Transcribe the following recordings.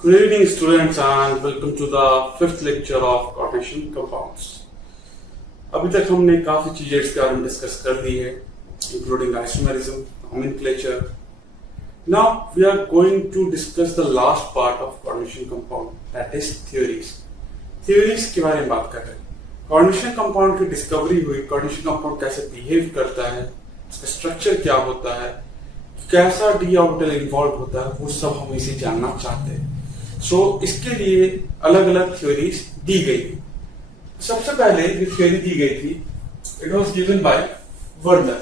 Good evening, students, and welcome to the fifth lecture of Cartesian compounds. अभी तक हमने काफी चीजें इसके बारे में डिस्कस कर ली है, including isomerism, nomenclature. Now we are going to discuss the last part of Cartesian compound, that is theories. Theories के बारे में बात कर रहे हैं. Cartesian compound की डिस्कवरी हुई, Cartesian compound कैसे बिहेव करता है, उसका स्ट्रक्चर क्या होता है, कैसा डी ऑर्बिटल इन्वॉल्व होता है, वो सब हम इसे जानना चाहते हैं. सो इसके लिए अलग अलग थ्योरीज दी गई थी. सबसे पहले जो थ्योरी दी गई थी, it was given by Werner.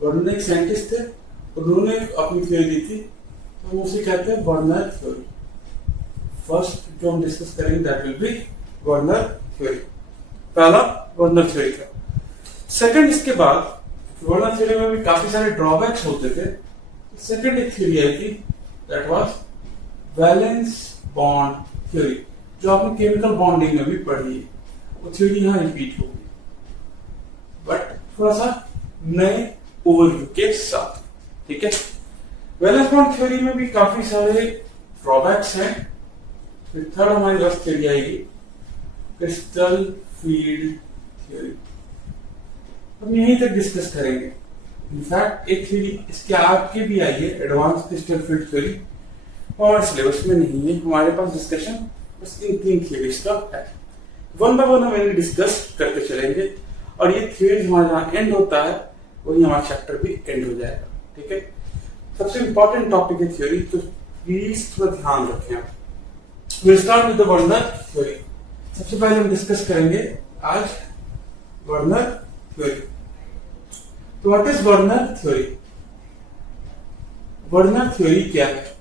Werner एक साइंटिस्ट थे, उन्होंने अपनी थ्योरी दी थी, तो उसे कहते हैं वर्नर थ्योरी. फर्स्ट जो हम डिस्कस करेंगे that will be Werner theory. पहला वर्नर थ्योरी था. सेकंड, इसके बाद वर्नर थ्योरी में भी काफी सारे ड्रॉबैक्स होते थे. सेकंड एक थ्योरी आई थी, that was valence bond theory, जो आपने केमिकल बॉन्डिंग में भी पढ़ी है. वो थ्योरी यहां रिपीट होगी, बट थोड़ा सा नए ओवरव्यू के साथ. ठीक है. वैलेंस बॉन्ड थ्योरी में भी काफी सारे ड्रॉबैक्स हैं. फिर थर्ड हमारी पास थ्योरी आएगी क्रिस्टल फील्ड थ्योरी. हम यहीं तक डिस्कस करेंगे. इनफैक्ट एक थ्योरी इसके आगे भी आई है, एडवांस क्रिस्टल फील्ड थ्योरी, और सिलेबस में नहीं है. हमारे पास डिस्कशन बस इन तीन थ्योरीज का है. वन बाय वन हम इन्हें डिस्कस करते चलेंगे, और ये थ्योरीज हमारा जहां एंड होता है वही हमारा चैप्टर भी एंड हो जाएगा. ठीक है. सबसे इंपॉर्टेंट टॉपिक है थ्योरी, तो प्लीज थोड़ा ध्यान रखें. Will start with the Werner theory. सबसे पहले हम डिस्कस करेंगे आज वर्नर थ्योरी. तो what is Werner theory? Werner theory क्या है?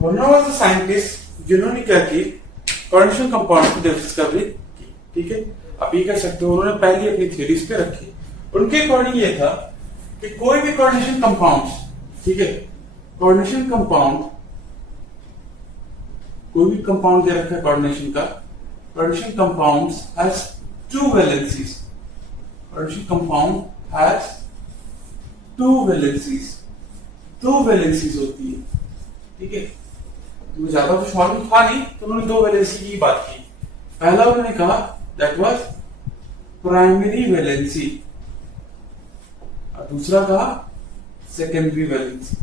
वर्नर वाज अ साइंटिस्ट जिन्होंने क्या की, कार्टेशियन कंपाउंड की डिस्कवरी की. ठीक है. आप ये कह सकते हो उन्होंने पहले अपनी थ्योरीज पे रखी. उनके अकॉर्डिंग ये था कि कोई भी कार्टेशियन कंपाउंड्स, ठीक है, कार्टेशियन कंपाउंड, कोई भी कंपाउंड दे रखा है कार्टेशियन का, Cartesian compounds has two valencies. Cartesian compound has two valencies. दो वैलेंसीज होती है. ठीक है. तो ज्यादा कुछ और भी था नहीं, तो उन्होंने दो वैलेंसी की बात की. पहला उन्होंने कहा दैट वाज प्राइमरी वैलेंसी, और दूसरा कहा सेकेंडरी वैलेंसी.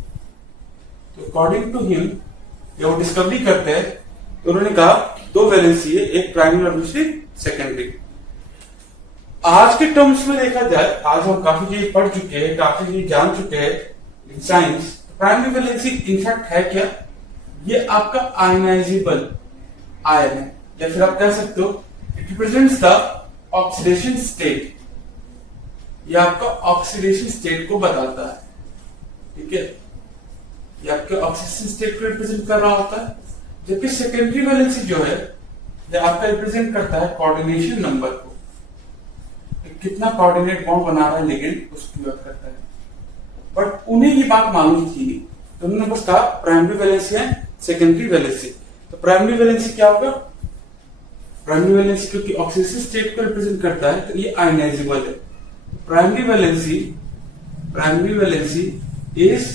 तो अकॉर्डिंग टू हिम, जब वो डिस्कवरी करते हैं तो उन्होंने कहा दो वैलेंसी है, एक प्राइमरी और दूसरी सेकेंडरी. आज के टर्म्स में देखा जाए, आज हम काफी चीज पढ़ चुके हैं, काफी चीज जान चुके हैं in science. Primary valency in fact है क्या? ये आपका आयनाइजेबल आयन है, या फिर आप कह सकते हो it represents the oxidation state. ये आपका ऑक्सीडेशन स्टेट को बताता है. ठीक है. ये आपके ऑक्सीडेशन स्टेट को रिप्रेजेंट कर रहा होता है. जबकि सेकेंडरी वैलेंसी जो है, ये आपका रिप्रेजेंट करता है कोऑर्डिनेशन नंबर को. कितना कोऑर्डिनेट बॉन्ड बना रहा है लिगेंड, उसकी बात करता है. बट उन्हें ये बात मालूम थी नहीं, तो उन्होंने बस कहा प्राइमरी वैलेंसी है, सेकेंडरी वैलेंसी. तो प्राइमरी वैलेंसी क्या होगा? प्राइमरी वैलेंसी क्योंकि ऑक्सीडेशन स्टेट को रिप्रेजेंट करता है, तो ये आयनाइजेबल है. Primary valency is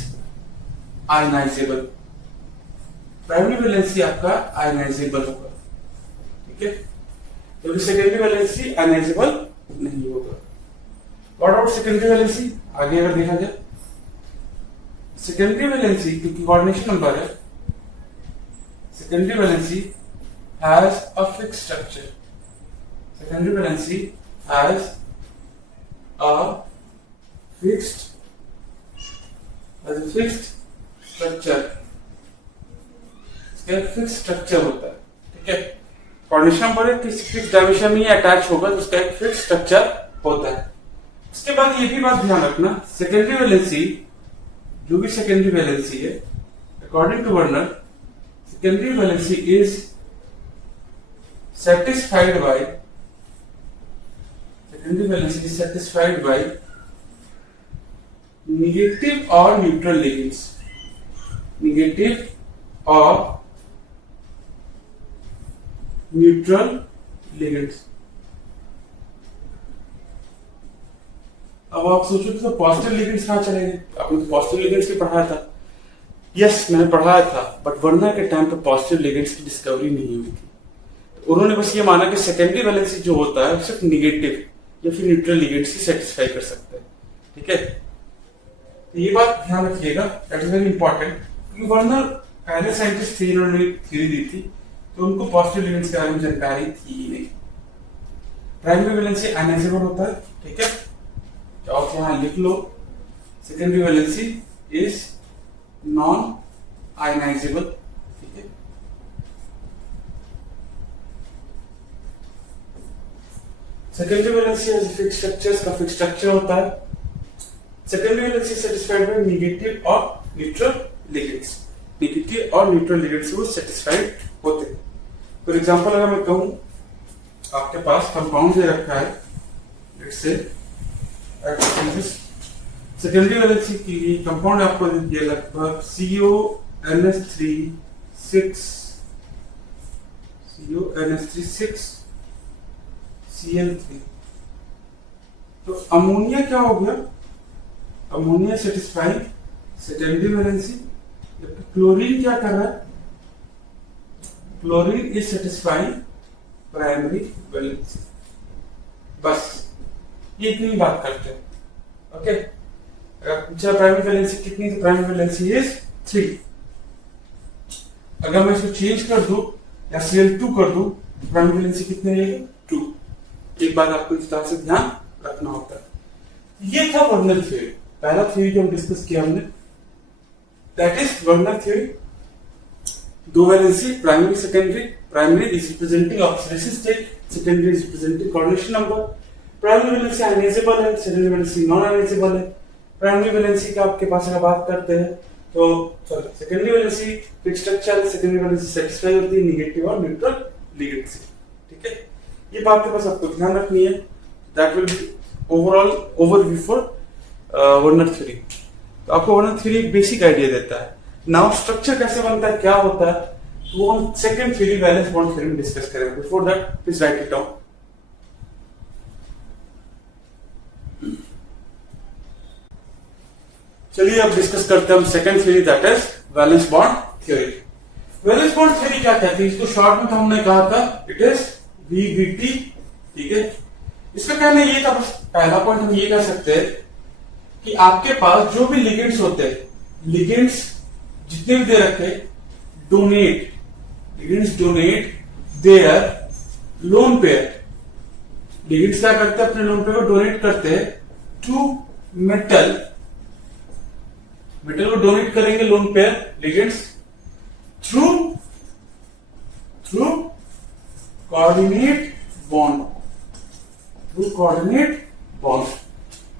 ionisable. Primary valency आपका आयनाइजेबल होगा. ठीक है. क्योंकि सेकेंडरी वैलेंसी आयनाइजेबल नहीं होगा. What about secondary valency? आगे अगर देखा जाए, सेकेंडरी वैलेंसी क्योंकि कोऑर्डिनेशन नंबर है, secondary valency has a fixed structure. Secondary valency has a fixed structure. इसका फिक्स्ड स्ट्रक्चर होता है. ठीक है. कोऑर्डिनेशन नंबर है, किसी फिक्स डायमेंशन में अटैच होगा, तो उसका एक फिक्स्ड स्ट्रक्चर होता है. उसके बाद ये भी बात ध्यान रखना, सेकेंडरी वैलेंसी, जो भी सेकेंडरी वैलेंसी है, according to Werner, secondary valency is satisfied by negative or neutral ligands. Negative or neutral ligands. अब आप सोचो तो पॉजिटिव लिगेंड्स कहां चलेंगे? आपने तो पॉजिटिव लिगेंड्स भी पढ़ाया था। यस, मैंने पढ़ाया था, बट वर्नर के टाइम पे पॉजिटिव लिगेंड्स की डिस्कवरी नहीं हुई थी। तो उन्होंने बस ये माना कि सेकेंडरी वैलेंसी जो होता है सिर्फ निगेटिव या फिर न्यूट्रल लिगेंड्स की सेटिस्फाई कर सकता है। ठीक है, तो ये बात ध्यान रखिएगा, दैट इज वेरी इंपॉर्टेंट। क्योंकि वर्नर पहले साइंटिस्ट थे जिन्होंने थ्योरी दी थी, तो उनको पॉजिटिव लिगेंड्स के बारे में जानकारी थी ही नहीं। प्राइमरी वैलेंसी आयनाइजेबल होता है, ठीक है, तो आप यहां लिख लो, secondary valency is non ionizable. ठीक है, secondary valency as fixed structures का फिक्स्ड स्ट्रक्चर होता है। Secondary valency satisfied by negative और न्यूट्रल लिगेंड्स। नेगेटिव और न्यूट्रल लिगेंड्स वो सेटिस्फाइड होते हैं। फॉर एग्जांपल अगर मैं कहूं आपके पास कंपाउंड दे रखा है, लेट्स से सेकेंडरी वैलेंसी की कंपाउंड आपको दिया लगभग CONH3 Cl3। तो अमोनिया क्या हो गया, अमोनिया सेटिस्फाइंग सेकेंडरी वैलेंसी। जबकि क्लोरीन क्या कर रहा है, chlorine is satisfying primary valency. बस ये इतनी बात करते हैं। ओके, अगर पूछा प्राइमरी वैलेंसी कितनी, तो प्राइमरी वैलेंसी इज 3। अगर मैं इसको चेंज कर दूं या Cl2 कर दूं, प्राइमरी वैलेंसी कितनी रहेगी, 2। एक बात आपको इस तरह से ध्यान रखना होता है। ये था वर्नर थ्योरी, पहला थ्योरी जो हम डिस्कस किया हमने, दैट इज वर्नर थ्योरी। दो valency, primary secondary. Primary is representing oxidation state, secondary is representing coordination number. Primary valency ionizable है, सेकेंडरी वैलेंसी नॉन आयनाइजेबल है। प्राइमरी वैलेंसी का आपके पास अगर बात करते हैं तो secondary valency fixed structure, secondary valency satisfy होती है नेगेटिव और न्यूट्रल लिगेंड से। ठीक है, ये बात के पास आपको ध्यान रखनी है। That will be overall overview for Werner theory. तो आपको वर्नर थ्योरी एक बेसिक आइडिया देता है। नाउ स्ट्रक्चर कैसे बनता है, क्या होता है, तो वो हम second theory valence bond theory में डिस्कस करेंगे। Before that please write it down. चलिए अब डिस्कस करते हैं हम second theory, that is valence bond theory. Valence bond theory क्या कहती है, इसको शॉर्ट में तो हमने कहा था इट इज VBT। ठीक है, इसका कहना ये था, बस पहला पॉइंट हम ये कह सकते हैं कि आपके पास जो भी लिगेंड्स होते हैं, लिगेंड्स जितने भी दे रखे, donate, ligands donate there lone pair. Ligands क्या करते हैं, अपने लोन पेयर को डोनेट करते हैं टू मेटल। मेटल को डोनेट करेंगे lone pair ligands through coordinate bond, through coordinate bond.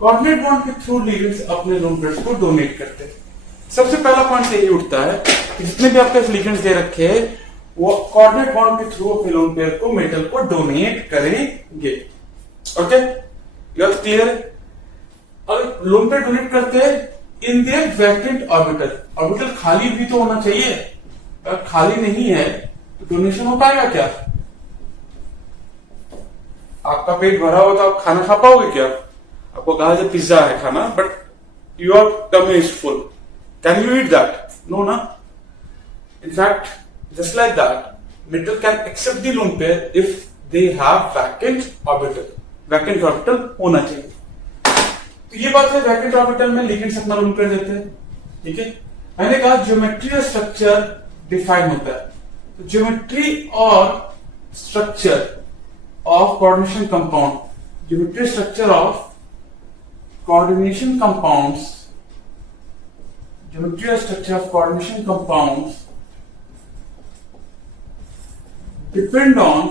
Coordinate bond के थ्रू लिगेंड्स अपने लोन पेयर्स को डोनेट करते हैं। सबसे पहला पॉइंट यही उठता है कि जितने भी आपके लिगेंड्स दे रखे हैं वो कोऑर्डिनेट बॉन्ड के थ्रू अपने लोन पेयर को मेटल को डोनेट करेंगे। Okay, you are clear? अगर लोन पेयर डोनेट करते हैं in their vacant orbital, orbital खाली भी तो होना चाहिए। अगर खाली नहीं है तो डोनेशन हो पाएगा क्या? आपका पेट भरा हुआ तो आप खाना खा पाओगे क्या? आपको कहा जाए पिज्जा है खाना, but your tummy is full, can you eat that? No ना। In fact just like that metal can accept the lone pair if they have vacant orbital. Vacant orbital होना चाहिए। तो ये बात है, वैकेंट ऑर्बिटल में लिगेंड्स अपना लोन पेयर देते हैं। ठीक है, मैंने कहा ज्योमेट्री और स्ट्रक्चर डिफाइन होता है। तो ज्योमेट्री और structure of coordination compound, geometry structure of coordination compounds, geometry or structure of coordination compounds depend on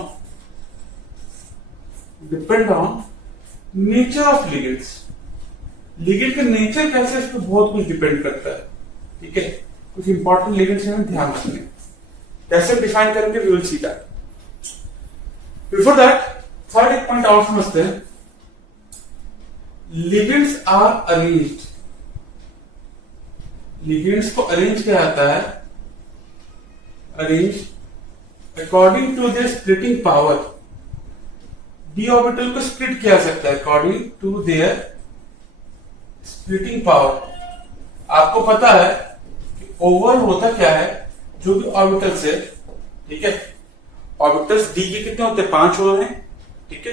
nature of ligands। Ligand का नेचर कैसे, इस पर बहुत कुछ डिपेंड करता है। ठीक है, कुछ इंपॉर्टेंट लिगेंड्स हमें ध्यान रखने, कैसे डिफाइन करेंगे, we will see that. Before that third एक पॉइंट और समझते हैं। लिगेंड्स आर अरेंज्ड, लिगेंड्स को अरेंज किया जाता है, arrange according to their splitting power. D orbital को स्प्लिट किया जा सकता है according to their splitting power. आपको पता है कि ओवरऑल होता क्या है, जो भी ऑर्बिटल्स है, ठीक है, ऑर्बिटल्स डी के कितने होते हैं, 5 हो रहे हैं, ठीक है,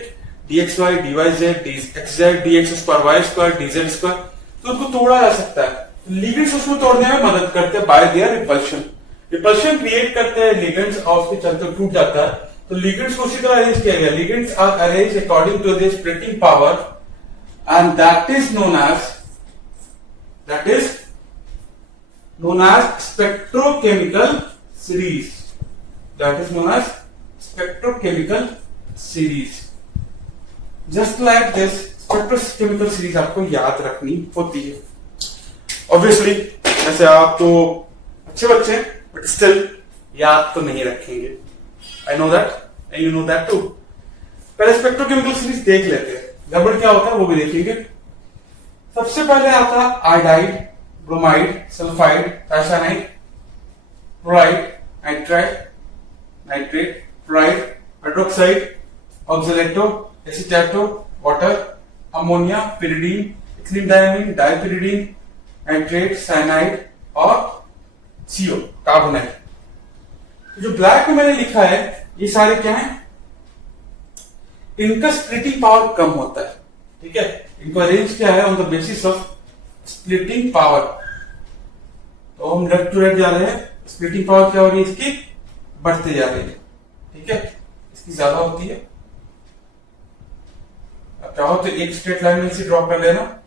dxy, dyz, dxz, dx square, y square, dz square, तो उनको तोड़ा जा सकता है। लिगेंड्स उसको तोड़ने में मदद करते हैं bye there repulsion. Repulsion create करते हैं लिगेंड्स और उसके चलते टूट जाता है। तो लिगेंड्स को उसी तरह अरेंज किया गया। Ligands are arrange according to their splitting power and that is known as spectrochemical series. That is known as spectrochemical series. Just like this spectrochemical series आपको याद रखनी होती है। ऑब्वियसली ऐसे आप तो अच्छे बच्चे हैं, बट स्टिल याद तो नहीं रखेंगे। I know that and you know that too. पहले स्पेक्ट्रोकेमिकल सीरीज देख लेते हैं, गड़बड़ क्या होता है वो भी देखेंगे। सबसे पहले आता है iodide, bromide, sulphide, thiocyanide, chloride, nitrate, fluoride, hydroxide, oxalato, acetato, water, ammonia, pyridine, ethylene diamine, dipyridine, nitrate, cyanide और CO, कार्बोनाइड। जो ब्लैक में मैंने लिखा है ये सारे क्या हैं, इनका स्प्लिटिंग पावर कम होता है, ठीक है। इनको अरेंज किया है on the basis of splitting power. तो हम लेफ्ट टू राइट जा रहे हैं, स्प्लिटिंग पावर क्या हो रही है इसकी, बढ़ते जा रही है, ठीक है, इसकी ज्यादा होती है। अब चाहो तो एक स्ट्रेट लाइन में से ड्रॉ कर लेना।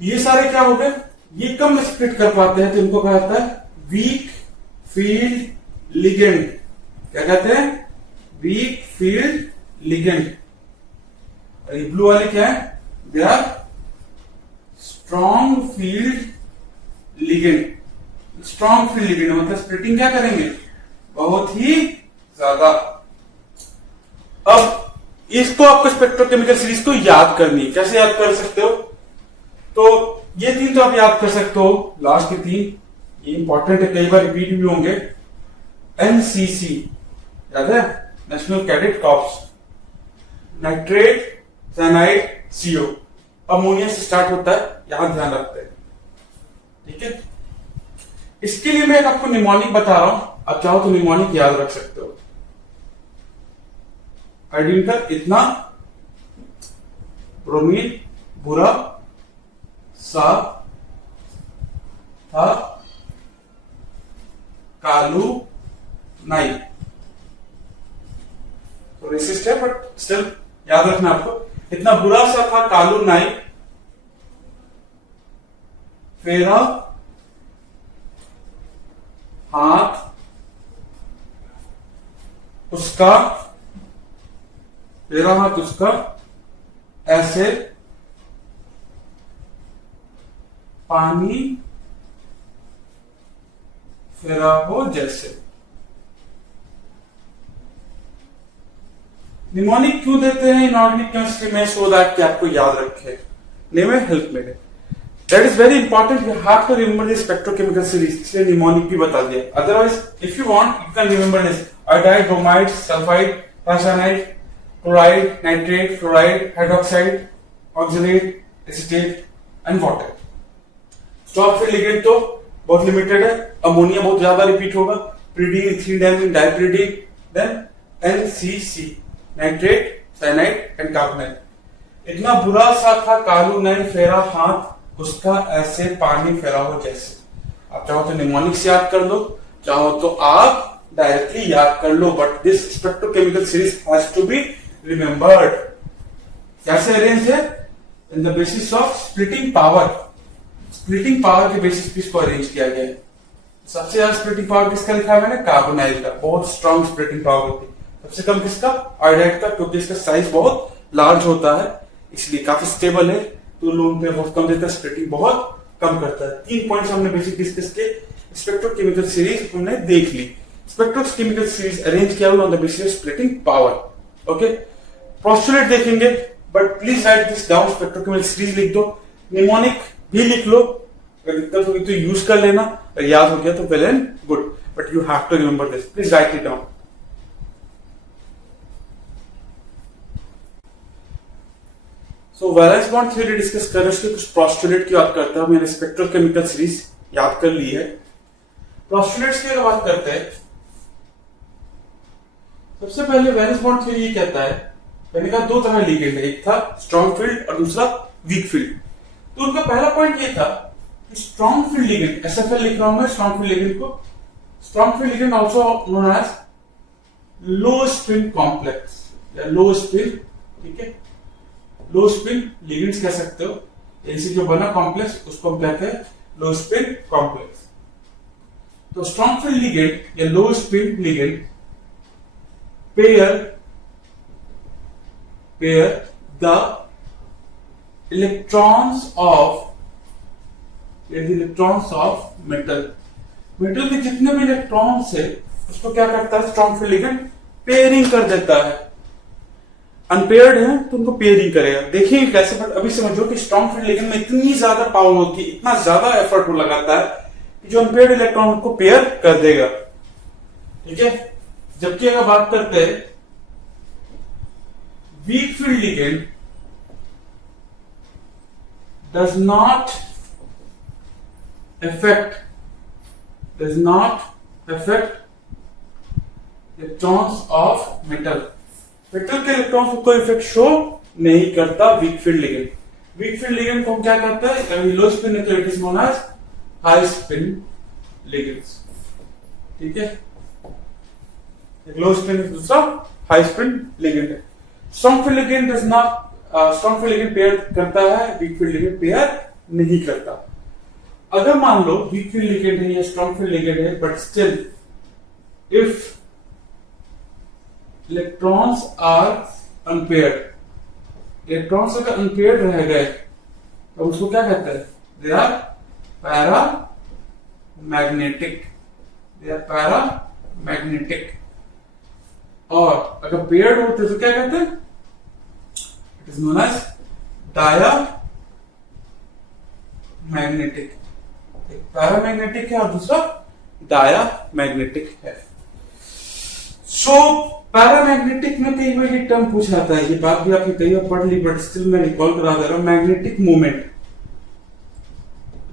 ये सारे क्या हो गए, ये कम स्प्लिट कर पाते हैं, तो इनको कहा जाता है वीक फील्ड लिगेंड। क्या कहते हैं, वीक फील्ड लिगेंड। और ये ब्लू वाले क्या है, they are strong field ligand. Strong field ligand मतलब स्प्लिटिंग क्या करेंगे, बहुत ही ज्यादा। अब इसको आपको स्पेक्ट्रोकेमिकल सीरीज को याद करनी है। कैसे याद कर सकते हो, तो ये 3 तो आप याद कर सकते हो, लास्ट के 3 ये इंपॉर्टेंट है, कई बार रिपीट भी होंगे। NCC याद है, national cadet corps, nitrate, cyanide, CO, ammonia से स्टार्ट होता है, यहां ध्यान रखते हैं, ठीक है। इसके लिए मैं आपको निमोनिक बता रहा हूं, आप चाहो तो निमोनिक याद रख सकते हो। आयोडीन का इतना, ब्रोमीन बुरा सा था, कालू नाई। तो रेसिस्ट है बट स्टिल याद रखना आपको, इतना बुरा सा था कालू नाई, फेरा हाथ उसका, फेरा हाथ उसका ऐसे पानी फेरा हो जैसे। निमोनिक क्यों देते हैं इनऑर्गेनिक केमिस्ट्री में, सो दैट कि आपको याद रखे, ने में हेल्प मिले। That is very important, you have to remember this spectrochemical series, इसलिए निमोनिक भी बता दिया। Otherwise if you want you can remember this iodide, bromide, sulphide, thiocyanide, chloride, nitrate, fluoride, hydroxide, oxalate, acetate and water. Strong field ligand तो बहुत limited है, ammonia बहुत ज्यादा repeat होगा, pyridine, ethylene diamine, dipyridine, then NCC, nitrate, cyanide and carbonyl. इतना बुरा सा था कालू नाई, फेरा हाथ उसका ऐसे पानी फेरा हो जैसे। आप चाहो तो निमोनिक से याद कर लो, चाहो तो आप डायरेक्टली याद कर लो, but this spectrochemical series has to be remembered. कैसे अरेंज है, in the basis of splitting power. Splitting power के बेसिस पे इसको अरेंज किया गया है। सबसे ज्यादा स्प्लिटिंग पावर किसका लिखा है मैंने, कार्बोनाइल का, बहुत स्ट्रॉन्ग स्प्लिटिंग पावर होती है। सबसे कम किसका, आयोडाइड का, क्योंकि इसका साइज बहुत लार्ज होता है, इसलिए काफी स्टेबल है, तो लोन पे बहुत कम देता है, स्प्लिटिंग बहुत कम करता है। 3 पॉइंट्स हमने बेसिक डिस्कस किए, स्पेक्ट्रोकेमिकल सीरीज हमने देख ली। स्पेक्ट्रोकेमिकल सीरीज अरेंज किया हुआ on the basis of splitting power. Okay, postulate देखेंगे, but please write this down, spectrochemical series लिख दो, निमोनिक भी लिख लो, अगर दिक्कत होगी तो यूज कर लेना, अगर याद हो गया तो well and good, but you have to remember this, please write it down. So valence bond theory discuss कर रहे हैं, उसके कुछ पोस्टुलेट की बात करते हैं। मैंने स्पेक्ट्रोकेमिकल सीरीज याद कर ली है। पोस्टुलेट्स की अगर बात करते हैं, सबसे पहले वैलेंस बॉन्ड थ्योरी ये कहता है, मैंने कहा दो तरह लिगेंड है, एक था स्ट्रॉन्ग फील्ड और दूसरा वीक फील्ड। तो उनका पहला पॉइंट ये था कि स्ट्रॉन्ग फील्ड लिगेंड, एसएफएल लिख रहा हूं मैं स्ट्रॉन्ग फील्ड लिगेंड को, strong field ligand also known as low spin complex या लो स्पिन, ठीक है, लो स्पिन लिगेंड्स कह सकते हो। इनसे जो बना कॉम्प्लेक्स उसको हम कहते हैं लो स्पिन कॉम्प्लेक्स। तो स्ट्रॉन्ग फील्ड लिगेंड या low spin ligand pair the electrons of metal के जितने भी इलेक्ट्रॉन्स है उसको क्या करता है स्ट्रॉन्ग फील्ड लिगेंड पेयरिंग कर देता है। अनपेयर्ड है तो उनको पेयरिंग करेगा। देखिए कैसे, बट अभी समझो कि स्ट्रॉन्ग फील्ड लिगेंड में इतनी ज्यादा पावर होती है, इतना ज्यादा एफर्ट वो लगाता है कि जो अनपेयर्ड इलेक्ट्रॉन को पेयर कर देगा, ठीक है। जबकि अगर बात करते हैं weak field ligand does not affect electrons of metal के इलेक्ट्रॉन्स को कोई इफेक्ट शो नहीं करता weak field ligand. Weak field ligand को हम क्या कहते हैं, अगर लो स्पिन है तो it is known as high spin ligands, ठीक है। एक लो स्पिन दूसरा हाई स्पिन लिगेंड है। Strong field ligand does not, strong field ligand pair करता है, वीक फील्ड लिगेंड पेयर नहीं करता। अगर मान लो वीक फील्ड लिगेंड है या स्ट्रॉन्ग फील्ड लिगेंड है, but still if electrons are unpaired, electrons अगर अनपेयर्ड रह गए तो उसको क्या कहते हैं, दे आर पैरामैग्नेटिक। और अगर पेयर्ड होते तो क्या कहते हैं, it is known as diamagnetic. एक पैरामैग्नेटिक है और दूसरा डायामैग्नेटिक है। सो पैरामैग्नेटिक में कई बार ये टर्म पूछा जाता है, ये बात भी आपने कई बार पढ़ ली, बट स्टिल मैं रिकॉल करा दे रहा हूं। मैग्नेटिक मूवमेंट,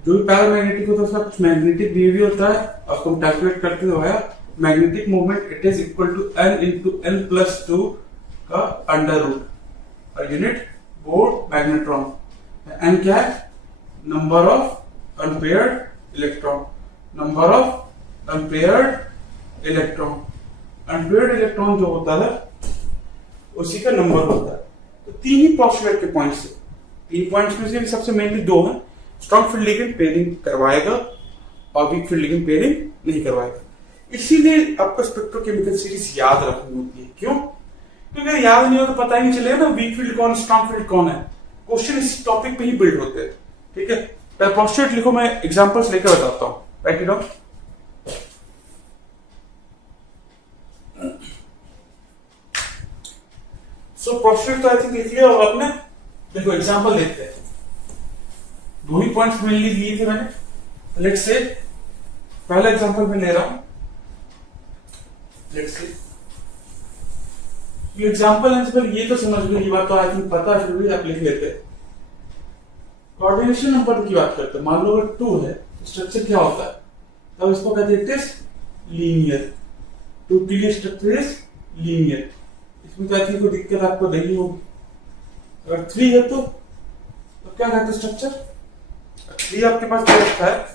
जो भी पैरामैग्नेटिक होता है उसका कुछ मैग्नेटिक बिहेवियर होता है, उसको हम कैलकुलेट करते हुए magnetic movement it is equal to n into n+2 का अंडर रूट पर यूनिट बोर्ड मैग्नेट्रॉन। n क्या है, number of unpaired electron, number of unpaired electron. Unpaired electron जो होता है उसी का नंबर होता है। तो तीन ही पोस्टुलेट के पॉइंट्स है, तीन पॉइंट्स में से सबसे मेनली दो हैं, स्ट्रॉन्ग फील्ड लिगेंड पेयरिंग करवाएगा और वीक फील्ड लिगेंड पेयरिंग नहीं करवाएगा। इसीलिए आपको स्पेक्ट्रोकेमिकल सीरीज याद रखनी होती है। क्यों? क्योंकि याद नहीं हो तो पता ही नहीं चलेगा ना वीक फील्ड कौन स्ट्रॉन्ग फील्ड कौन है। क्वेश्चन इस टॉपिक पे ही बिल्ड होते हैं, ठीक है। पहले पोस्टुलेट लिखो, मैं एग्जांपल्स लेकर बताता हूं, right it down. So postulate तो आई थिंक लिख लिया और आपने देखो एग्जांपल देखते हैं। दो ही पॉइंट्स मेनली लिए थे मैंने। लेट्स से पहला एग्जांपल मैं ले रहा हूं, लेट्स से ये एग्जांपल है, पहले ये तो समझ लो, ये बात तो आई थिंक पता है, फिर भी आप लिख लेते हैं। कोऑर्डिनेशन नंबर की बात करते हैं। मान लो अगर 2 है, स्ट्रक्चर क्या होता है, तब इसको कहते हैं इट इज लीनियर। 2 के लिए स्ट्रक्चर इज लीनियर। इसमें तो आई थिंक कोई दिक्कत आपको नहीं होगी। अगर 3 है तो क्या कहते हैं स्ट्रक्चर, 3 आपके पास क्या रखा है,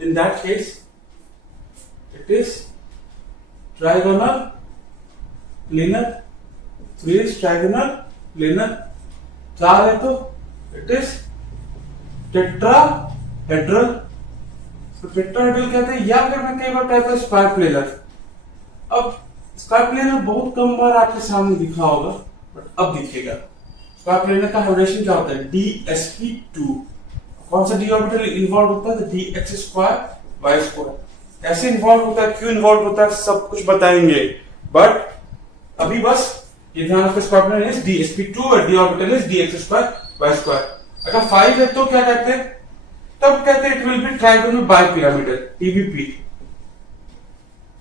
in that case it is trigonal planar. 3 is trigonal planar. 4 है तो इट इज टेट्राहेड्रल। तो टेट्राहेड्रल कहते हैं, या फिर मैं कई बार कहता हूं स्क्वायर प्लेनर। अब स्क्वायर प्लेनर बहुत कम बार आपके सामने दिखा होगा, बट अब दिखेगा। स्क्वायर प्लेनर का हाइब्रिडेशन क्या होता है, dsp2। कौन सा डी ऑर्बिटल इन्वॉल्व होता है, dx2 y2। कैसे इन्वॉल्व होता है, क्यों इन्वॉल्व होता है, सब कुछ बताएंगे, बट अभी बस ये ध्यान रखो स्क्वायर प्लेनर इज dsp2 और D orbital is dx2 y2। अगर 5 है तो क्या कहते हैं, तब कहते हैं it will B trigonal bipyramidal, TBP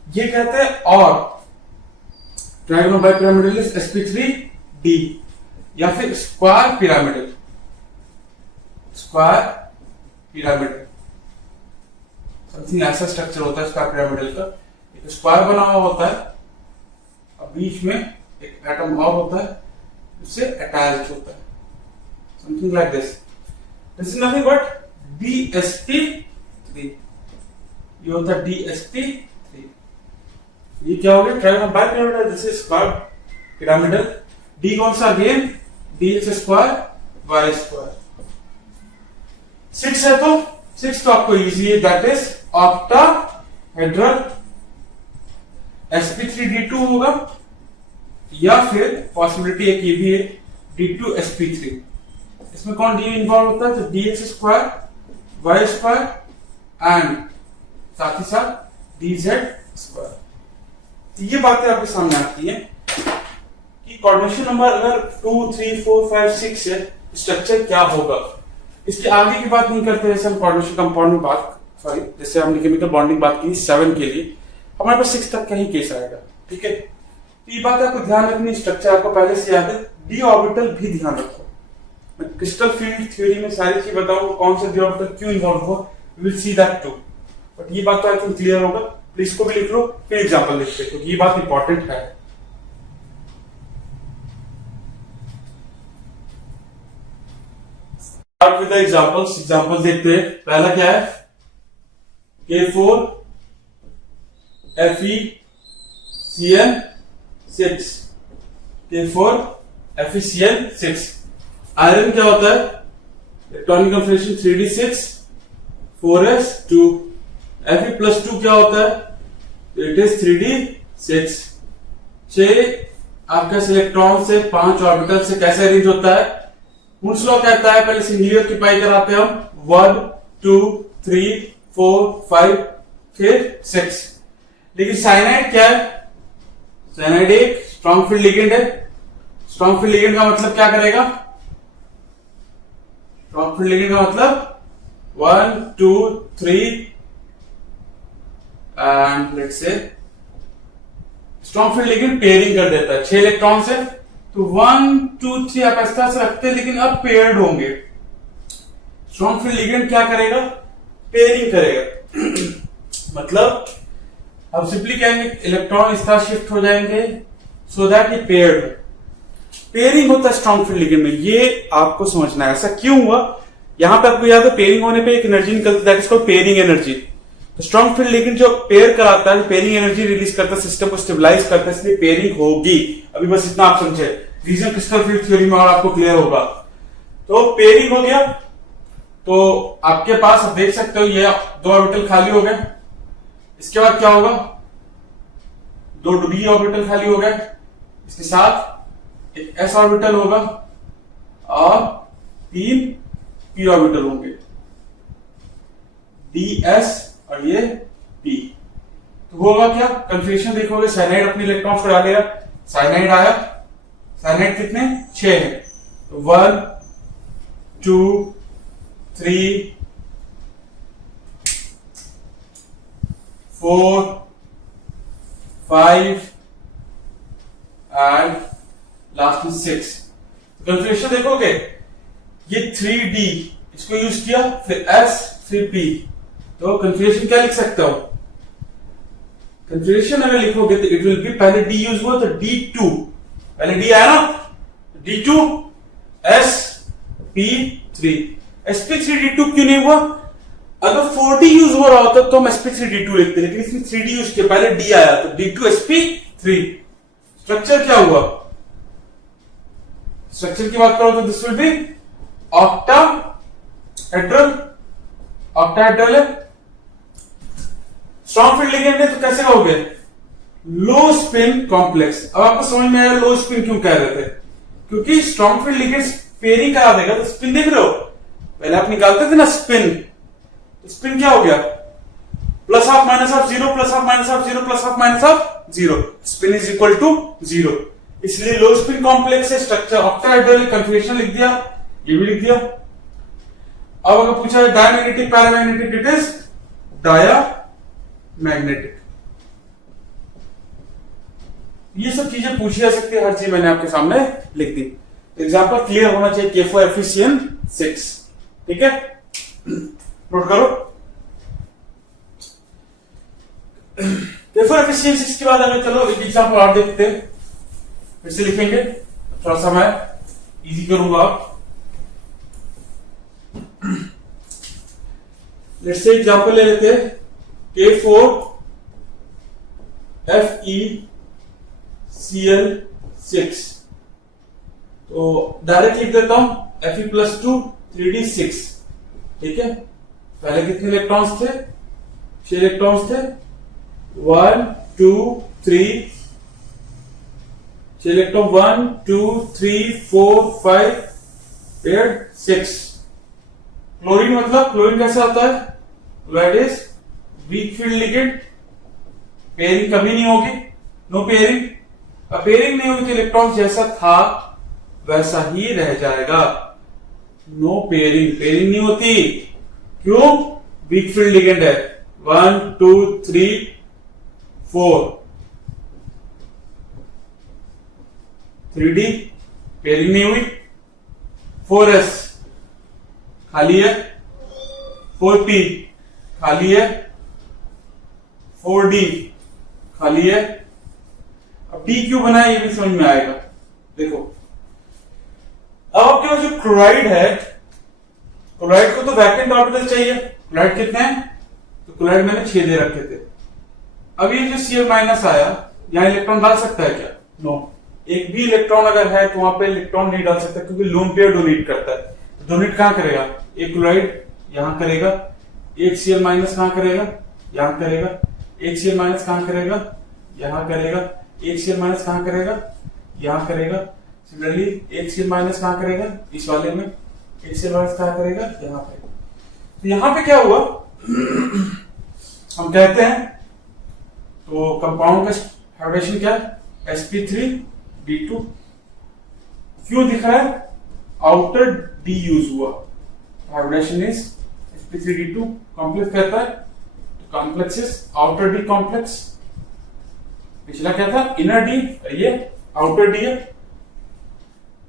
ये कहते हैं। और ट्राइगोनल बाइपिरामिडल इज sp3d, या फिर square pyramidal. Square pyramid, something ऐसा स्ट्रक्चर होता है स्क्वायर पिरामिडल का। एक स्क्वायर बना हुआ होता है और बीच में एक एटम और होता है उससे अटैच्ड होता है, something like this. This is nothing but DsP3। ये होता है DsP3। ये क्या हो गया? Triangle bipyramidal, this is square pyramidal. D कौन सा? Again dx square y square. 6 है तो 6 तो आपको इजी है, दैट इज ऑक्टाहेड्रल। sp3d2 होगा या फिर पॉसिबिलिटी एक ये भी है d2sp3। इसमें कौन डी इन्वॉल्व होता है? तो dx square y square and साथ ही साथ dz स्क्वायर। तो ये बातें आपके सामने आती हैं कि कोऑर्डिनेशन नंबर अगर 2, 3, 4, 5, 6 है, स्ट्रक्चर क्या होगा। इसके आगे की बात नहीं करते, जैसे हम कोऑर्डिनेशन कंपाउंड में बात, सॉरी जैसे हमने केमिकल बॉन्डिंग बात की 7 के लिए, हमारे पास 6 तक का ही केस आएगा, ठीक है। तो ये बात आपको ध्यान रखनी, स्ट्रक्चर आपको पहले से याद है। डी ऑर्बिटल भी ध्यान रखो, मैं क्रिस्टल फील्ड थ्योरी में सारी चीज बताऊंगा, कौन सा डी ऑर्बिटल क्यों इन्वॉल्व हुआ, will see that too. But ये बात तो आई थिंक क्लियर होगा। प्लीज इसको भी लिख लो, फिर एग्जांपल लिखते हैं, क्योंकि ये बात इंपॉर्टेंट है। Start with the examples. Example देखते हैं। पहला क्या है? K4 FeCN6। K4 FeCN6। Iron क्या होता है? Electronic conformation 3d6 4s2। Fe+2 क्या होता है? It is 3d6। 6 आपका इलेक्ट्रॉन से 5 ऑर्बिटल से कैसे अरेंज होता है? वुड्स लॉ कहता है, पहले सिंगुलर ऑक्यूपाई कराते हैं हम, 1 2 3 4 5 फिर 6। लेकिन साइनाइड क्या है? साइनाइड एक स्ट्रॉन्ग फील्ड लिगेंड है। स्ट्रॉन्ग फील्ड लिगेंड का मतलब क्या करेगा? स्ट्रॉन्ग फील्ड लिगेंड का मतलब 1 2 3 and let's say strong field ligand pairing कर देता है 6 इलेक्ट्रॉन से। तो 1 2 3 आप इस तरह से रखते हैं, लेकिन अब पेयर्ड होंगे। स्ट्रॉन्ग फील्ड लिगेंड क्या करेगा? पेयरिंग करेगा। मतलब अब सिंपली कहेंगे इलेक्ट्रॉन इस तरह शिफ्ट हो जाएंगे सो दैट ये पेयर्ड हो। पेयरिंग होता है स्ट्रॉन्ग फील्ड लिगेंड में, ये आपको समझना है। ऐसा क्यों हुआ? यहां पे आपको याद है पेयरिंग होने पे एक एनर्जी निकलती है, that is called pairing energy. तो स्ट्रॉन्ग फील्ड लिगेंड जो पेयर कराता है, पेयरिंग एनर्जी रिलीज करता है, सिस्टम को स्टेबलाइज करता है, इसलिए पेयरिंग होगी। अभी बस इतना आप समझे, रीजन क्रिस्टल फील्ड थ्योरी में और आपको क्लियर होगा। तो पेयरिंग हो गया, तो आपके पास आप देख सकते हो ये 2 ऑर्बिटल खाली हो गए। इसके बाद क्या होगा? 2 d ऑर्बिटल खाली हो गए, इसके साथ एक s ऑर्बिटल होगा और 3 p ऑर्बिटल होंगे, ds और ये p। तो होगा क्या? कन्फर्मेशन देखोगे, साइनाइड अपने इलेक्ट्रॉन्स को डालेगा, साइनाइड आया, साइनाइड कितने? 6 है। तो 1 2 3 4 5 एंड लास्ट में 6। कन्फर्मेशन देखोगे, ये 3d इसको यूज किया, फिर s फिर p। तो कन्फर्मेशन क्या लिख सकते हो? कन्फर्मेशन अगर लिखोगे तो इट विल बी, पहले d यूज हुआ तो d2, पहले d आया ना, d2 sp3। sp3d2 क्यों नहीं हुआ? अगर 4d यूज हो रहा होता तो हम sp3d2 लिखते, लेकिन इसमें 3d यूज किया, पहले d आया तो d2sp3। स्ट्रक्चर क्या हुआ? स्ट्रक्चर की बात करो तो this will be octahedral. Octahedral है। स्ट्रॉन्ग फील्ड लिगेंड है तो कैसे कहोगे? लो स्पिन कॉम्प्लेक्स। अब आपको समझ में आया लो स्पिन क्यों कह रहे थे? क्योंकि स्ट्रॉन्ग फील्ड लिगेंड पेयरिंग करा देगा। तो स्पिन देख रहे हो, पहले आप निकालते थे ना स्पिन, तो स्पिन क्या हो गया? Plus half minus half 0, plus half minus half 0, plus half minus half 0, spin is equal to 0। इसलिए लो स्पिन कॉम्प्लेक्स है। स्ट्रक्चर ऑक्टाहेड्रल, कन्फर्मेशन लिख दिया, ये भी लिख दिया। अब अगर पूछा है diamagnetic paramagnetic, it is diamagnetic. ये सब चीजें पूछी जा सकती है, हर चीज मैंने आपके सामने लिख दी। एग्जाम्पल क्लियर होना चाहिए। K4 FeCN6। ठीक है, नोट करो। पेपर एफिशिएंसी के बाद हमें चलो एक एग्जांपल और देखते हैं, फिर से लिखेंगे, थोड़ा सा मैं इजी करूंगा। लेट्स से एग्जांपल ले लेते हैं K4FeCl6। तो डायरेक्ट लिख देता हूं Fe+2 3d6। ठीक है, पहले कितने इलेक्ट्रॉन्स थे? 6 इलेक्ट्रॉन्स थे। 1 2 3 6 इलेक्ट्रॉन 1 2 3 4 5 8 6। क्लोरीन मतलब क्लोरीन कैसा होता है? That is weak field ligand, pairing कभी नहीं होगी, नो पेयरिंग। अब पेयरिंग नहीं होगी तो इलेक्ट्रॉन जैसा था वैसा ही रह जाएगा। नो पेयरिंग, पेयरिंग नहीं होती, क्यों? वीक फील्ड लिगेंड है। 1 2 3 4 3D पेयरिंग नहीं हुई। 4S खाली है, 4P खाली है, 4D खाली है। अब D क्यों बना है ये भी समझ में आएगा। देखो अब आपके पास जो क्लोराइड है, क्लोराइड को तो वैकेंट ऑर्बिटल चाहिए। क्लोराइड कितने हैं? तो क्लोराइड मैंने 6 दे रखे थे। अब ये जो Cl- आया, यहां इलेक्ट्रॉन डाल सकता है क्या? नो। एक भी इलेक्ट्रॉन अगर है तो वहां पे इलेक्ट्रॉन नहीं डाल सकता, क्योंकि लोन पेयर डोनेट करता है। डोनेट कहां करेगा? एक क्लोराइड यहां करेगा, एक Cl- कहां करेगा? यहां करेगा। एक Cl- कहां करेगा? यहां करेगा। एक Cl- कहां करेगा? यहां करेगा। सिमिलरली एक Cl- कहां करेगा? इस वाले में। एक Cl- कहां करेगा? यहां पे। तो यहां पे क्या हुआ? हम कहते हैं तो कंपाउंड का हाइब्रिडेशन क्या है? sp3d2। क्यों दिख रहा है? आउटर D यूज हुआ, हाइब्रिडेशन इज sp3d2। कॉम्प्लेक्स कहता है तो complex is outer D complex. पिछला क्या था? इनर D, ये आउटर D है।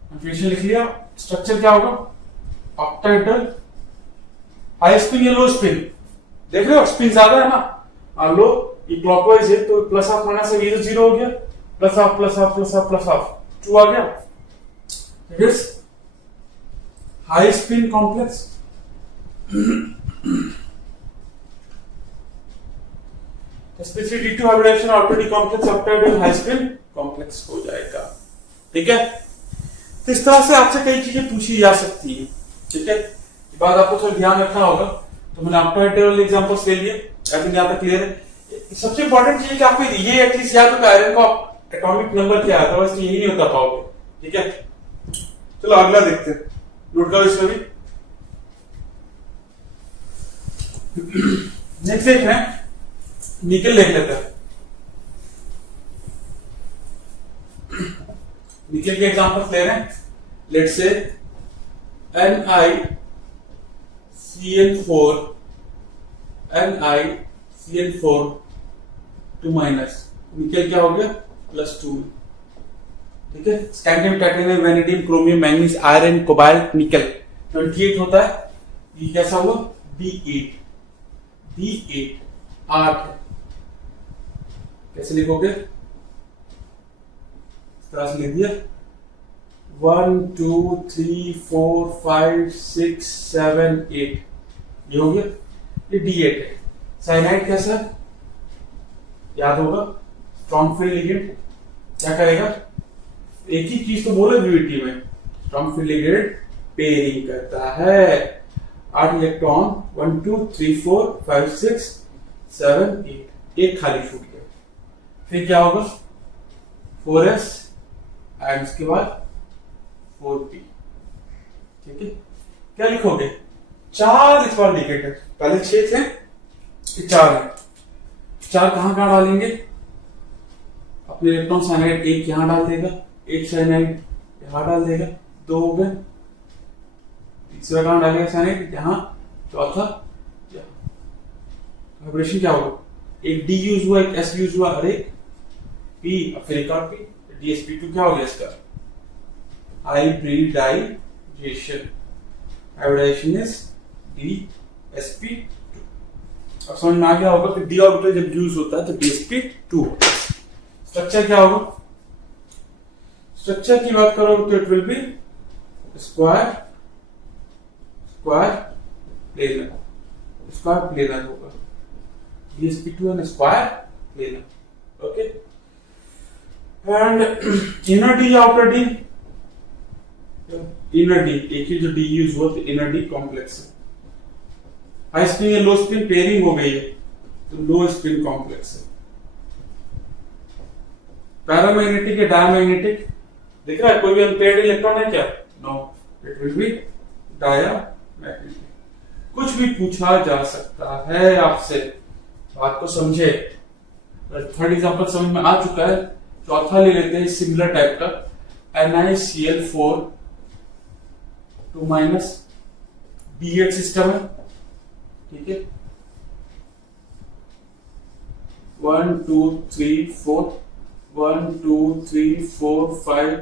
कंफ्यूजन लिख लिया। स्ट्रक्चर क्या होगा? ऑक्टाहेड्रल, हाई स्पिन या लो स्पिन? देख रहे हो स्पिन ज्यादा है ना। मान लो ये क्लॉकवाइज है तो प्लस हाफ माइनस ये तो 0 हो गया, plus half plus half plus half plus half 2 आ गया। High spin complex. sp3d2 hybridization outer D complex octahedral high spin complex हो जाएगा। ठीक है, तो इस तरह से आपसे कई चीजें पूछी जा सकती है। ठीक है, ये बात आपको थोड़ा ध्यान रखना होगा। तो मैंने ऑक्टाहेड्रल एग्जांपल्स ले लिए, आई थिंक यहां तक क्लियर है। सबसे इंपॉर्टेंट चीज है कि आपको ये एटलीस्ट याद हो कि आयरन का एटॉमिक नंबर क्या है, अदरवाइज यही नहीं होता पाओगे। ठीक है, चलो अगला देखते हैं, नोट करो इसमें भी। नेक्स्ट देख रहे हैं, निकल देख लेते हैं। निकल के एग्जांपल्स ले रहे हैं। लेट्स से NiCl4 2 माइनस, निकल क्या हो गया? +2 में। ठीक है, scandium, titanium, vanadium, chromium, manganese, iron, cobalt, निकल 28 होता है। ये कैसा हुआ? D8 8 है। कैसे लिखोगे? इस तरह से लिख दिया। 1 2 3 4 5 6 7 8 ये हो गया। ये D8 है। साइनाइड कैसा? याद होगा, स्ट्रॉन्ग फील्ड लिगेंड। क्या करेगा? एक ही चीज तो बोले वीवीटी में, स्ट्रॉन्ग फील्ड लिगेंड पेयरिंग करता है। 8 इलेक्ट्रॉन 1 2 3 4 5 6 7 8, एक खाली छूट गया। फिर क्या होगा? 4s एंड उसके बाद 4p। ठीक है, क्या लिखोगे? 4 इस बार लिखेंगे, पहले 6 थे, 4 है। 4 कहां कहां डालेंगे? अपने इलेक्ट्रॉन साइनाइड एक यहां डाल देगा, एक साइनाइड यहां डाल देगा, 2 हो गए। तीसरा कहां डालेगा साइनाइड? यहां। चौथा यहां। वाइब्रेशन क्या होगा? एक D यूज हुआ, एक S यूज हुआ और एक P, फिर एक और P, DsP2 क्या हो गया इसका? हाइब्रिडाइजेशन। Hybridization is DsP2। अब समझ में आ गया होगा कि d ऑर्बिटल जब यूज होता है तो DsP2। स्ट्रक्चर क्या होगा? स्ट्रक्चर की बात करोगे तो it will be square planar होगा। DsP2 and square planar. Okay, and inner D outer D, inner D एक ही जो डी यूज हुआ तो इनर डी कॉम्प्लेक्स है। हाई स्पिन या लो स्पिन पेयरिंग हो गई है तो लो स्पिन कॉम्प्लेक्स है। पैरामैग्नेटिक या डायमैग्नेटिक दिख रहा है? कोई भी अनपेयर्ड इलेक्ट्रॉन है क्या? No, it will be diamagnetic. कुछ भी पूछा जा सकता है आपसे, बात को समझे। थर्ड एग्जांपल समझ में आ चुका है, चौथा ले लेते हैं सिमिलर टाइप का। NiCl4 2- B8 सिस्टम है, ठीक है। 1 2 3 4 1 2 3 4 5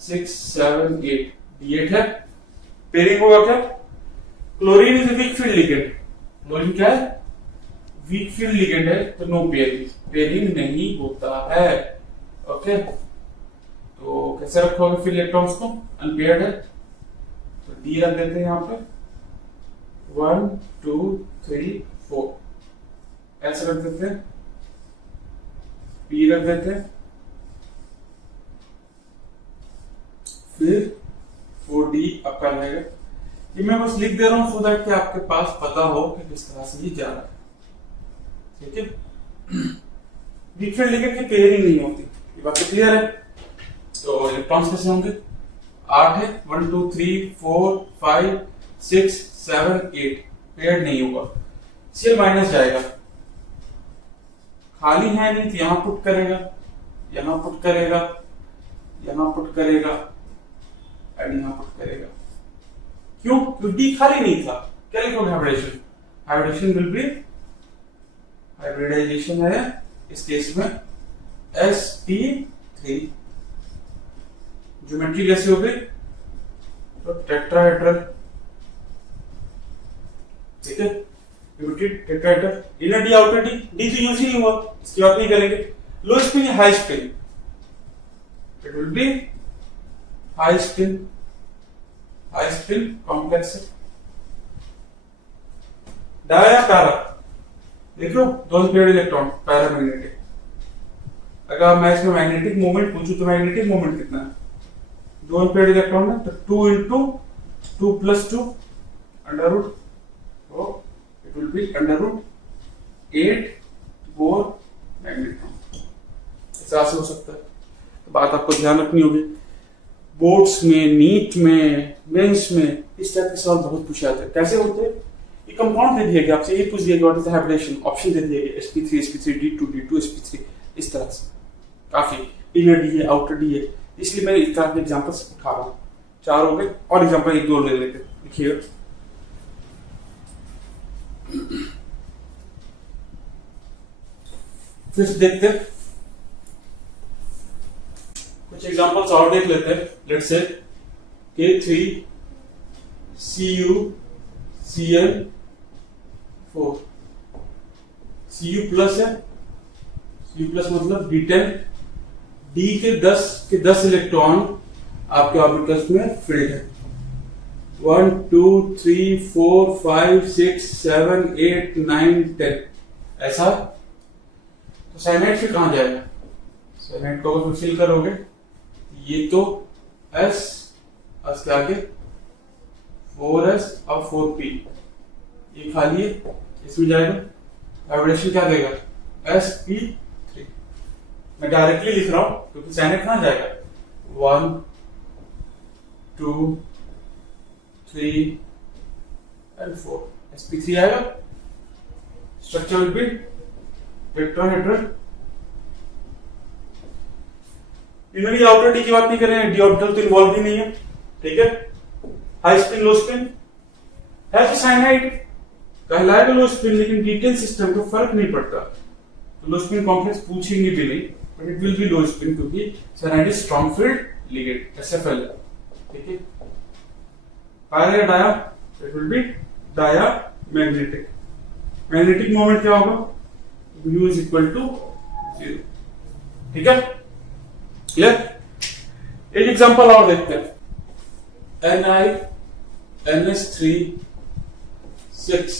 6 7 8 B8 है। पेयरिंग होगा क्या? Chlorine is weak field ligand. Chlorine क्या है? वीक फील्ड लिगेंड है, तो नो पेयरिंग, पेयरिंग नहीं होता है। ओके, तो कैसे रखोगे फिर इलेक्ट्रॉन्स को? अनपेयर्ड है तो डी रख देते हैं यहां पे 1 2 3 4, ऐसे रख देते हैं, पी रख देते हैं, फिर 4D आपका रहेगा। ये मैं बस लिख दे रहा हूं सो दैट कि आपके पास पता हो कि किस तरह से ये जा रहा है, ठीक है। वीक फील्ड लिगेंड की पेयरिंग नहीं होती, ये बात क्लियर है। तो इलेक्ट्रॉन्स कैसे होंगे? 8 है, 1 2 3 4 5 6 7 8, पेयर्ड नहीं होगा। Cl- जाएगा, खाली है नहीं तो यहां पुट करेगा, यहां पुट करेगा, यहां पुट करेगा एंड यहां पुट करेगा। क्यों? क्योंकि डी खाली नहीं था। क्या लिखोगे? Hybridization. Hybridization will be, hybridization है इस केस में sp3। ज्योमेट्री कैसे हो गई? तो टेट्राहेड्रल, ठीक है, tetrahedral. Inner D outer D, D तो यूज ही नहीं हुआ, इसकी बात नहीं करेंगे। लो स्पिन या high spin? It will B high spin, high spin complex है। डाया या पैरा? देख लो, दोनों पेयर्ड इलेक्ट्रॉन, पैरामैग्नेटिक। अगर मैं इसमें मैग्नेटिक मोमेंट पूछूं तो मैग्नेटिक मोमेंट कितना है? दोनों पेयर्ड इलेक्ट्रॉन है तो 2 × 2 + 2 √ तो इट विल बी √8 4 मैग्नेट्रॉन। ऐसा हो सकता है, तो बात आपको ध्यान रखनी होगी। बोर्ड्स में, नीट में, मेंस में इस टाइप के सवाल बहुत पूछे जाते हैं। कैसे होते हैं? ये कंपाउंड दे दिया गया, आपसे ये पूछ दिया गया what is the hybridization, option दे दिए गए sp3 sp3 d2 d2 sp3, इस तरह से काफी। इनर डी है, आउटर डी है, इसलिए मैं इस तरह के एग्जांपल्स उठा रहा हूं। 4 हो गए, और एग्जांपल 1 2 ले लेते हैं। देखिए फिर से देखते हैं, कुछ एग्जांपल्स और देख लेते हैं। Let's say K3 CuCl4, Cu plus है, Cu प्लस मतलब D10, D के 10 इलेक्ट्रॉन आपके ऑर्बिटल्स में फिल्ड है। 1 2 3 4 5 6 7 8 9 10, ऐसा। तो साइनाइड फिर कहां जाएगा? साइनाइड को अगर फिल करोगे, ये तो S के आगे 4S और 4P, ये खाली है, इसमें जाएगा। हाइब्रिडेशन क्या देगा? sp3। मैं डायरेक्टली लिख रहा हूं क्योंकि साइनाइड कहां जाएगा? 1 2 3 and 4, sp3 आएगा। Structure will be tetrahedral. Inner outer D की बात नहीं कर रहे हैं, डी ऑर्बिटल तो इन्वॉल्व ही नहीं है, ठीक है। हाई स्पिन लो स्पिन है तो साइनाइड कहलाएगा लो स्पिन, लेकिन D10 सिस्टम को फर्क नहीं पड़ता, तो लो स्पिन कॉम्प्लेक्स पूछेंगे भी नहीं, but it will be low spin क्योंकि cyanide is strong field ligand, SFL, ठीक है। पैरा या dia? It will be diamagnetic. Magnetic moment क्या होगा? Mu is equal to 0। ठीक है, क्लियर? एक एग्जांपल और देखते हैं। NiNS36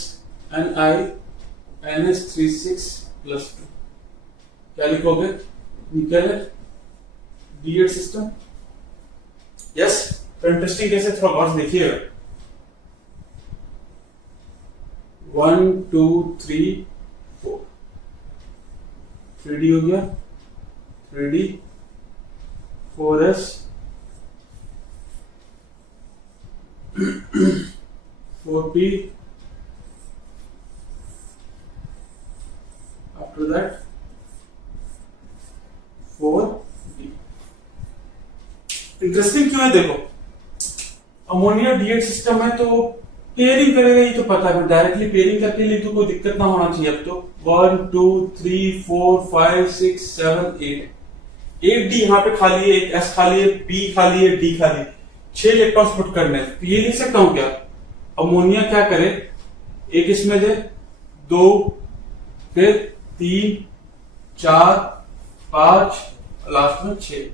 NiNS36 + 2 क्या लिखोगे? निकल D8 सिस्टम। यस, तो इंटरेस्टिंग कैसे, थोड़ा गौर से देखिएगा। 1 2 3 4 3D हो गया, 3D 4S 4P, after that 4D। Interesting क्यों है? देखो, अमोनिया D8 सिस्टम है तो पेयरिंग करेगा, ये तो पता है, डायरेक्टली पेयरिंग करके लिए तो कोई दिक्कत ना होना चाहिए। अब तो 1 2 3 4 5 6 7 8 एक डी यहाँ पे खाली है, एक एस खाली है, पी खाली है, डी खाली है, 6 इलेक्ट्रॉन्स पुट करने हैं। तो ये लिख सकता हूं क्या? अमोनिया क्या करे, एक इसमें दे, 2 फिर 3 4 5 लास्ट में 6,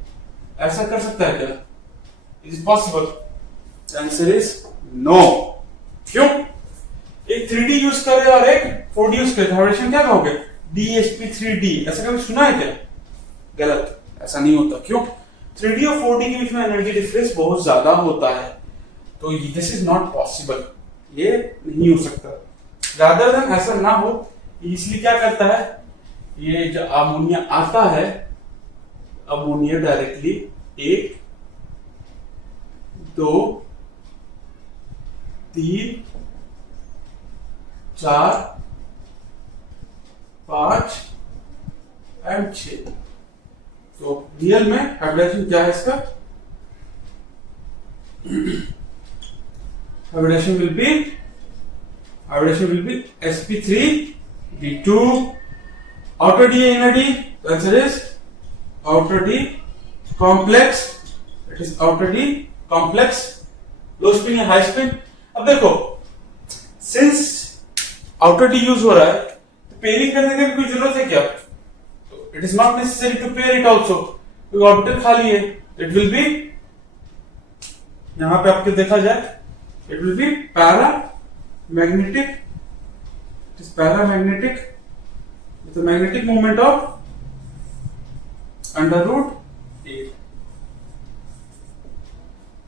ऐसा कर सकता है क्या? Is possible? Answer is no. क्यों? एक 3D यूज करे और एक 4D यूज करे, हाइब्रिडेशन क्या कहोगे? DsP3D, ऐसा कभी सुना है क्या? गलत, ऐसा नहीं होता। क्यों? 3D और 4D के बीच में एनर्जी डिफरेंस बहुत ज्यादा होता है, तो दिस इज नॉट पॉसिबल, ये नहीं हो सकता। रादर देन ऐसा ना हो, इसलिए क्या करता है, ये जो अमोनिया आता है, अमोनिया डायरेक्टली 1 2 3 4 5 एंड 6। तो रियल में हाइब्रिडेशन क्या है इसका? Hybridization will be sp3b2। outer D inner D, the answer is outer D complex, it is outer D complex, low spin या high spin। अब देखो, सिंस outer D यूज हो रहा है तो पेयरिंग करने की कोई जरूरत है क्या? It is not necessary to pair it also, क्योंकि ऑर्बिटल खाली है। It will be, यहां पे आपके देखा जाए, it will be paramagnetic, it is paramagnetic with a magnetic moment of √8।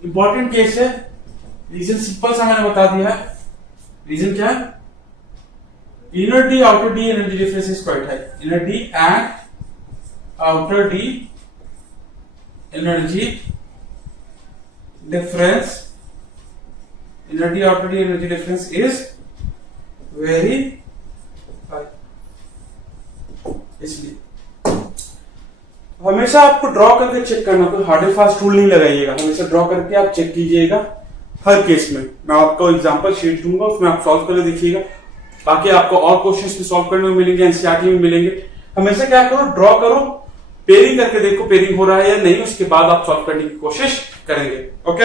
Important case है, रीजन सिंपल सा मैंने बता दिया है। रीजन क्या है? inner D outer D energy difference is quite high, inner D and outer D energy difference, inner D outer D energy difference is very high। इसलिए हमेशा आपको ड्रॉ करके चेक करना, कोई हार्ड एंड फास्ट रूल नहीं लगाइएगा, हमेशा draw करके आप चेक कीजिएगा हर केस में। मैं आपको एग्जांपल शीट दूंगा, उसमें आप सॉल्व करके देखिएगा। बाकी आपको और क्वेश्चंस भी सॉल्व करने में मिलेंगे, एनसीईआरटी में मिलेंगे। हमेशा क्या करो, ड्रॉ करो, पेयरिंग करके देखो पेयरिंग हो रहा है या नहीं, उसके बाद आप सॉल्व करने की कोशिश करेंगे। ओके,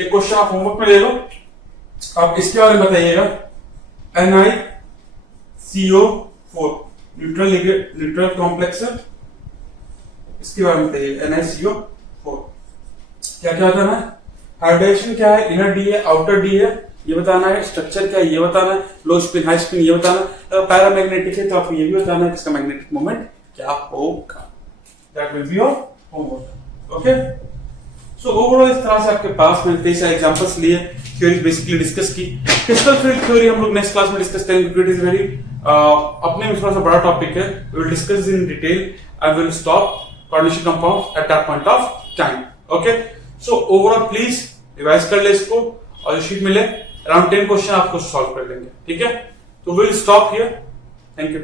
एक क्वेश्चन आप होमवर्क में ले लो, आप इसके बारे में बताइएगा। NiCO4 न्यूट्रल कॉम्प्लेक्स है, इसके बारे में बताइएगा। NiCO4 क्या क्या बताना है? हाइब्रिडेशन क्या है, इनर डी है, आउटर डी है, ये बताना है। स्ट्रक्चर क्या है ये बताना है। लो स्पिन हाई स्पिन ये बताना है। पैरामैग्नेटिक है तो आपको ये भी बताना है इसका मैग्नेटिक मोमेंट क्या होगा। That will be your homework. Okay, so overall इस तरह से आपके पास मैंने कई सारे एग्जांपल्स लिए, थ्योरीज बेसिकली डिस्कस की। क्रिस्टल फील्ड थ्योरी हम लोग नेक्स्ट क्लास में डिस्कस करेंगे क्योंकि इट इज वेरी अपने में थोड़ा सा बड़ा टॉपिक है। We will discuss in detail. I will stop coordination compounds at that point of time. Okay, so overall please revise कर ले इसको और जो शीट मिले अराउंड 10 क्वेश्चन आपको सॉल्व कर लेंगे। ठीक है, तो will stop here. Thank you.